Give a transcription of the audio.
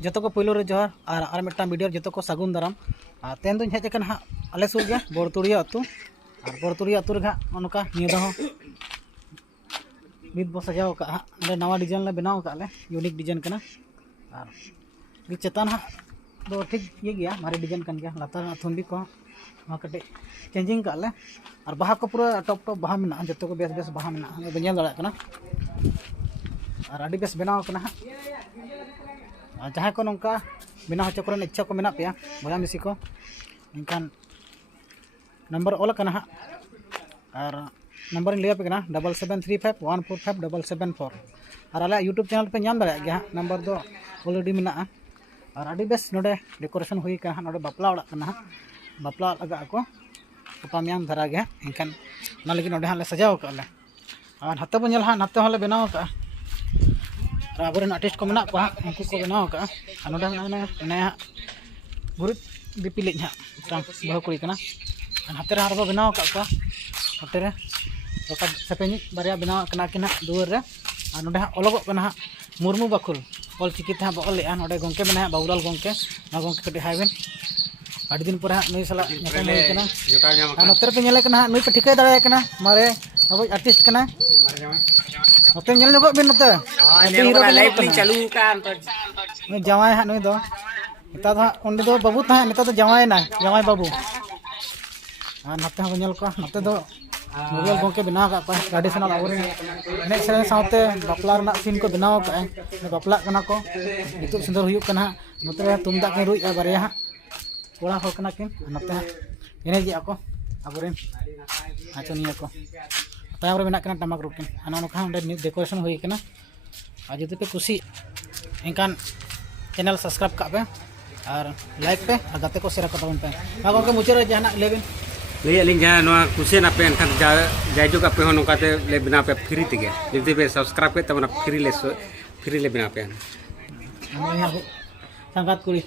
जो को पहलो रे जोहार और मिट्टा वीडियो जो को सगुन दाराम तेन दिन हेज हाँ आले सुर गया बड़तुड़िया अतु और बड़तुड़िया अतु रे नौका निये मित बो सजाव का नवा डिजाइन ले बनाव का यूनिक डिजाइन कना और चेतान हाँ दो ठीक ये गया मारे डिजाइन कन गया लातार थुंबी को कटे चेंजिंग का और बाहा को पूरा टॉप टॉप बाहा में जो को बेस बेस बाहा में बनिया दाड़ा कना और अड़ी बेस बनाव कना जहाँ को नौका बनाव हचो को इच्छा को मेना पे बया मिसी को इनकान नंबर ऑल कना और नंबर लिया पे 7735145774 और आले यूट्यूब चैनल पे नाम दाड़ा गया नंबर दो ऑलरेडी मेना और अड़ी बेस नोडे डेकोरेशन हुई का नोडे बापला ओड़ा कना बापला लगा को गपा म्याम धरा गया इनकान ना लगी नोडे हाले सजाव का ले और हते बो नेल नते हले बनाव का और आबोरेन आर्टिस्ट को मेना को उनको को बनाव का नोडे ने गुरु दिपिलिज हाँ बहु कुड़ी कना हाथे रे हारबो बनाव का हाथे रे रोका सेपेनी बारिया बनाव कना किना दुआर रे और नोडे अलगो कना मुर्मू बाखुल ऑल चिकी हाँ बॉल ले नोडे गंके मेना बाबूलाल गंके ना गंके कटे हाइबेन आठ दिन पर नई साला नोते पे नेले कना नई पे ठिका दाड़ा कना मारे अब आर्टिस्ट कना नोते नेल नगो बिन नोते लाइव लिंक चालू का नई जवाय हा नई दो नेता दो ओंडे दो बाबू था नेता तो जवाय ना जवाय बाबू और नोते हम नेल को नोते दो मोबाइल गंके बनाव का ट्रेडिशनल आबोरे एने सेरे साथे बापला रना सीन को बनाव का बापला कना को नितु सुंदर हुयुक कना नोते तुमदा के रुई बारिया कोड़ा हो कना किन नते एने जी आको आबोरेन आचोनिया को तायम रे मेना कना टमाक रुकिन हाना नोखा ओंडे डेकोरेशन हुई कना आ जदि पे खुशी इनकान चैनल सब्सक्राइब का पे और लाइक पे और गाते को शेयर कर दबन पे मा गंके मुचे रे जहाना लेबिन लैलिंग जहाँ नवा कुछ ना पे एनखान जायजो का पे हो नौकाते ले बना पे फ्री तेगे जदि पे सब्सक्राइब पे तब फ्री ले बना पे संगात कुड़ी